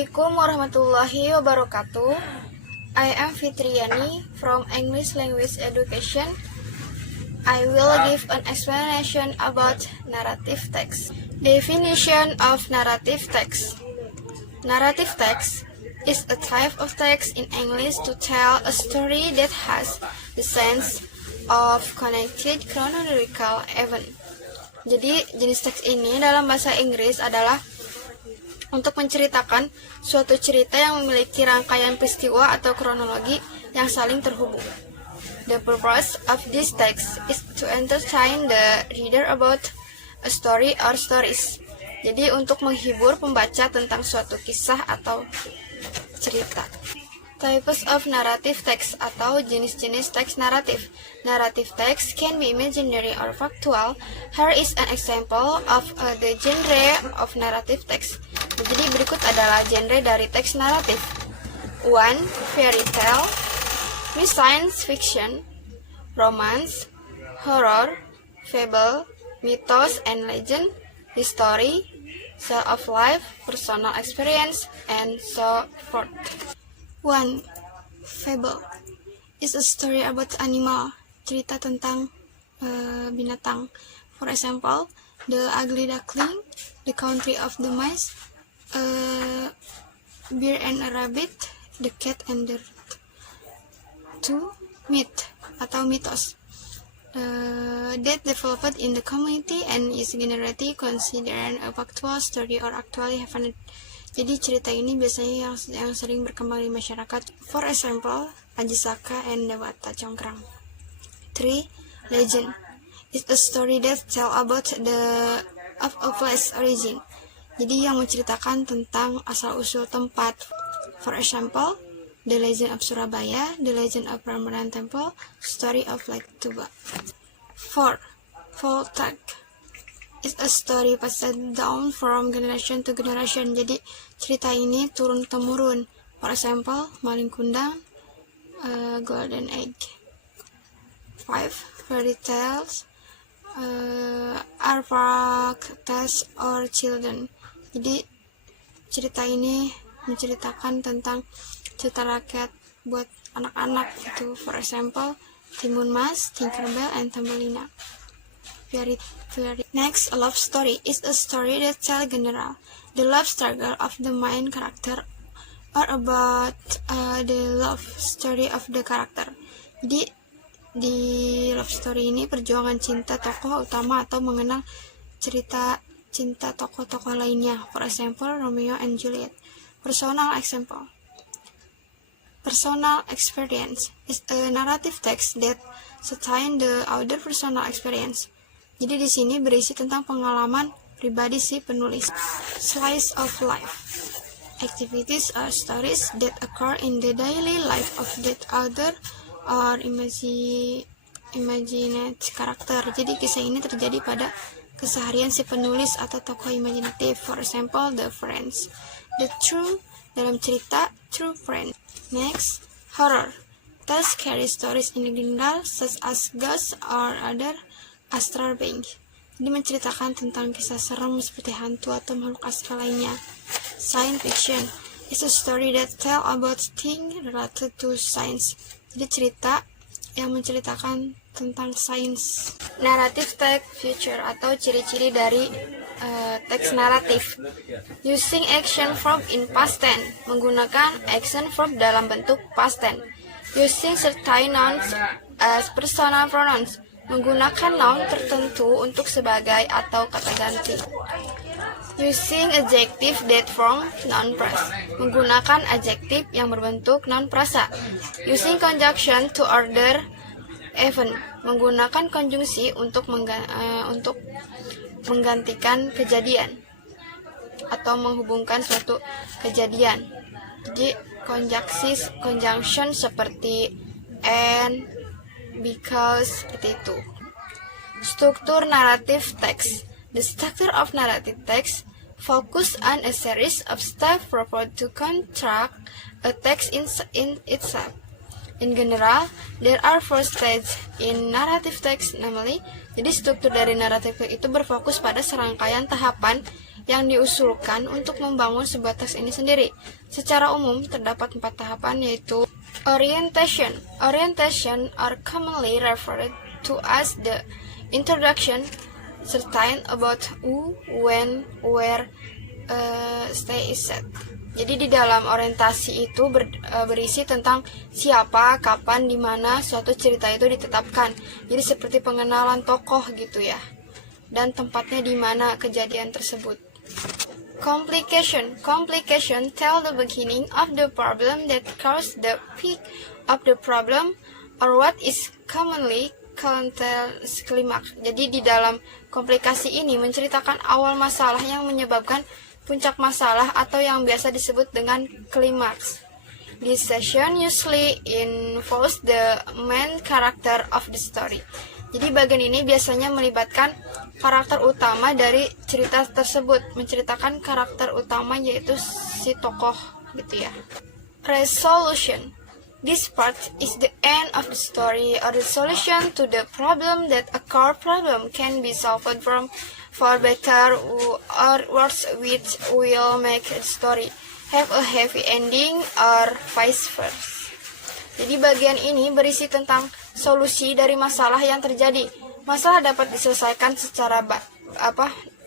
Assalamualaikum warahmatullahi wabarakatuh. I am Fitriani from English Language Education. I will give an explanation about narrative text. Definition of narrative text. Narrative text is a type of text in English to tell a story that has the sense of connected chronological event. Jadi, jenis teks ini dalam bahasa Inggris adalah untuk menceritakan suatu cerita yang memiliki rangkaian peristiwa atau kronologi yang saling terhubung. The purpose of this text is to entertain the reader about a story or stories. Jadi untuk menghibur pembaca tentang suatu kisah atau cerita. Types of narrative text atau jenis-jenis teks naratif. Narrative text can be imaginary or factual. Here is an example of the genre of narrative text. Jadi berikut adalah genre dari teks naratif. 1. Fairy tale, science fiction, romance, horror, fable, mythos and legend, history, tale of life, personal experience, and so forth. 1. Fable is a story about animal, cerita tentang binatang. For example, The Ugly Duckling, The Country of the Mice, Bear and a Rabbit, The Cat and the Rat. 2. Myth atau mitos that developed in the community and is generally considered a factual story or actually happened. Jadi cerita ini biasanya yang sering berkembang di masyarakat. For example, Ajisaka and Dewata Congkrang. 3. Legend is a story that tell about of a place origin. Jadi yang menceritakan tentang asal-usul tempat. For example, The Legend of Surabaya, The Legend of Prambanan Temple, Story of Lake Tuba. 4. Folktale is a story passed down from generation to generation. Jadi cerita ini turun temurun. For example, Malin Kundang, Golden Egg. 5. Fairy tales are for kids or children. Jadi cerita ini menceritakan tentang cerita rakyat buat anak-anak gitu. For example, Timun Mas, Tinkerbell, and Thumbelina. Next, a love story is a story that tells general the love struggle of the main character or about the love story of the character. Jadi di love story ini perjuangan cinta tokoh utama atau mengenal cerita cinta tokoh-tokoh lainnya. For example, Romeo and Juliet. Personal example. Personal experience is a narrative text that sustain the other personal experience. Jadi di sini berisi tentang pengalaman pribadi si penulis. Slice of life. Activities or stories that occur in the daily life of that other or imagined character. Jadi kisah ini terjadi pada keseharian si penulis atau tokoh imajinatif. For example, The Friends. The true dalam cerita True Friends. Next, horror. Tell scary stories in the general such as ghosts or other astral beings. Jadi menceritakan tentang kisah serem seperti hantu atau makhluk astral lainnya. Science fiction is a story that tell about things related to science. Jadi cerita yang menceritakan tentang sains. Narrative text feature atau ciri-ciri dari teks naratif. Using action verb in past tense, menggunakan action verb dalam bentuk past tense. Using certain nouns as personal pronouns, menggunakan noun tertentu untuk sebagai atau kata ganti. Using adjective that form noun phrase, menggunakan adjektif yang berbentuk noun prasa. Using conjunction to order event, menggunakan konjungsi untuk menggantikan kejadian atau menghubungkan suatu kejadian. Jadi conjunction seperti and, because, seperti itu. Struktur naratif text. The structure of narrative text focus on a series of steps proposed to construct a text in itself. In general, there are four stages in narrative text, namely, jadi struktur dari naratif itu berfokus pada serangkaian tahapan yang diusulkan untuk membangun sebuah teks ini sendiri. Secara umum, terdapat 4 tahapan, yaitu orientation. Orientation are commonly referred to as the introduction, certain about who, when, where, stay is set. Jadi di dalam orientasi itu berisi tentang siapa, kapan, di mana suatu cerita itu ditetapkan. Jadi seperti pengenalan tokoh gitu ya. Dan tempatnya di mana kejadian tersebut. Complication. Complication tell the beginning of the problem that caused the peak of the problem or what is commonly called climax. Jadi di dalam komplikasi ini menceritakan awal masalah yang menyebabkan puncak masalah atau yang biasa disebut dengan klimaks. This session usually involves the main character of the story. Jadi bagian ini biasanya melibatkan karakter utama dari cerita tersebut, menceritakan karakter utama yaitu si tokoh gitu ya. Resolution. This part is the end of the story or the solution to the problem that a core problem can be solved for better or worse, which will make the story have a happy ending or vice versa. Jadi bagian ini berisi tentang solusi dari masalah yang terjadi. Masalah dapat diselesaikan secara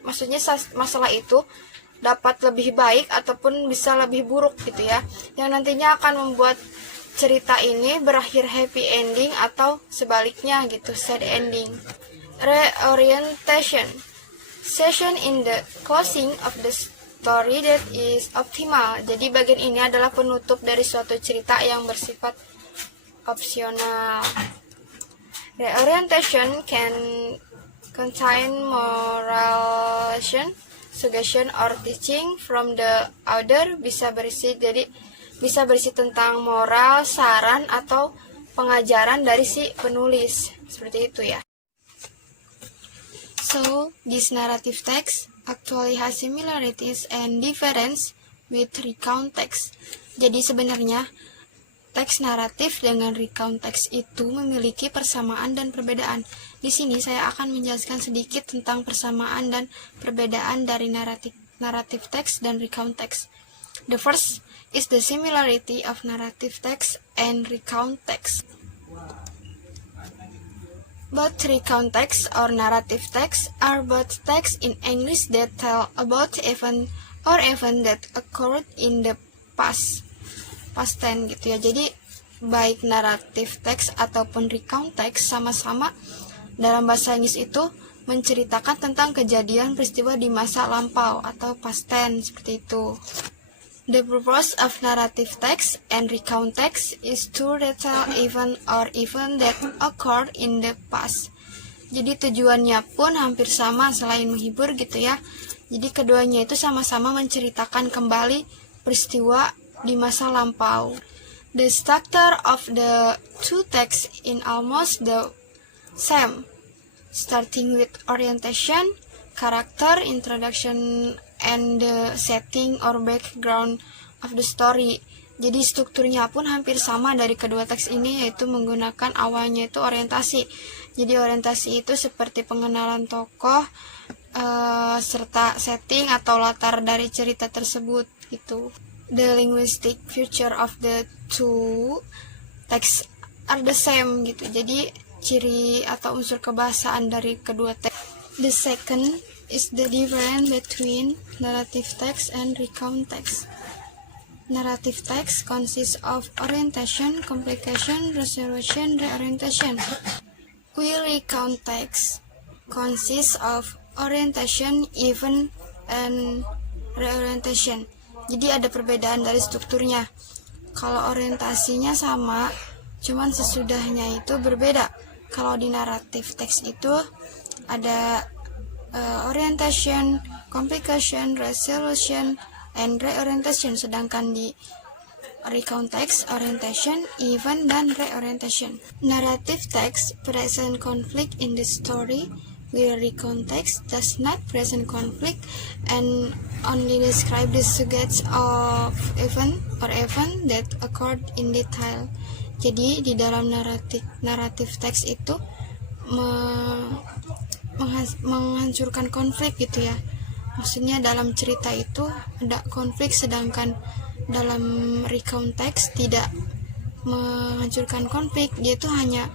maksudnya masalah itu dapat lebih baik ataupun bisa lebih buruk gitu ya. Yang nantinya akan membuat cerita ini berakhir happy ending atau sebaliknya gitu, sad ending. Reorientation. Session in the closing of the story that is optimal. Jadi bagian ini adalah penutup dari suatu cerita yang bersifat opsional. Reorientation can contain moral suggestion or teaching from the author. Bisa berisi tentang moral, saran atau pengajaran dari si penulis. Seperti itu ya. So, this narrative text actually has similarities and difference with recount text. Jadi sebenarnya teks naratif dengan recount text itu memiliki persamaan dan perbedaan. Di sini saya akan menjelaskan sedikit tentang persamaan dan perbedaan dari narrative text dan recount text. The first is the similarity of narrative text and recount text. Both recount text or narrative text are both texts in English that tell about event that occurred in the past tense gitu ya. Jadi baik narrative text ataupun recount text sama-sama dalam bahasa Inggris itu menceritakan tentang kejadian peristiwa di masa lampau atau past tense seperti itu. The purpose of narrative text and recount text is to retell event that occurred in the past. Jadi tujuannya pun hampir sama selain menghibur gitu ya. Jadi keduanya itu sama-sama menceritakan kembali peristiwa di masa lampau. The structure of the two texts in almost the same, starting with orientation, character, introduction, and the setting or background of the story. Jadi strukturnya pun hampir sama dari kedua teks ini, yaitu menggunakan awalnya itu orientasi. Jadi orientasi itu seperti pengenalan tokoh serta setting atau latar dari cerita tersebut gitu. The linguistic feature of the two texts are the same gitu. Jadi ciri atau unsur kebahasaan dari kedua teks. The second is the difference between narrative text and recount text. Narrative text consists of orientation, complication, resolution, reorientation. While recount text consists of orientation, event, and reorientation. Jadi ada perbedaan dari strukturnya. Kalau orientasinya sama, cuman sesudahnya itu berbeda. Kalau di narrative text itu ada orientation, complication, resolution, and reorientation. Sedangkan di recount text, orientation, event, dan reorientation. Narrative text present conflict in the story, while recount text does not present conflict and only describe the subjects of event that occurred in detail. Jadi di dalam naratif teks itu menghancurkan konflik gitu ya. Maksudnya dalam cerita itu ada konflik, sedangkan dalam recount text tidak menghancurkan konflik. Dia tuh hanya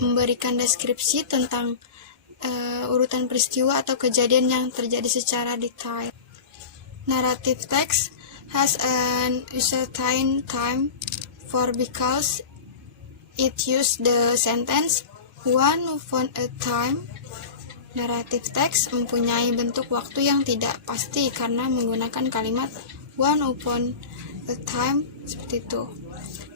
memberikan deskripsi tentang urutan peristiwa atau kejadian yang terjadi secara detail. Narrative text has an certain time for because it use the sentence one upon a time. Narrative text mempunyai bentuk waktu yang tidak pasti karena menggunakan kalimat one upon a time seperti itu.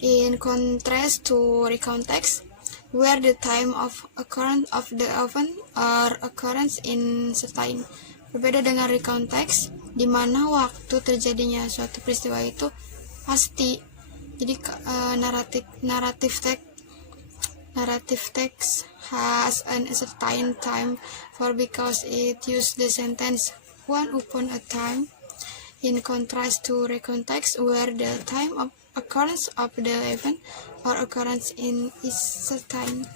In contrast to recount text, where the time of occurrence of the event or occurrence in certain. Berbeda dengan recount text, di mana waktu terjadinya suatu peristiwa itu pasti. Jadi narrative text has an certain time for because it use the sentence one upon a time. In contrast to recount text, where the time of occurrence of the event or occurrence in is certain.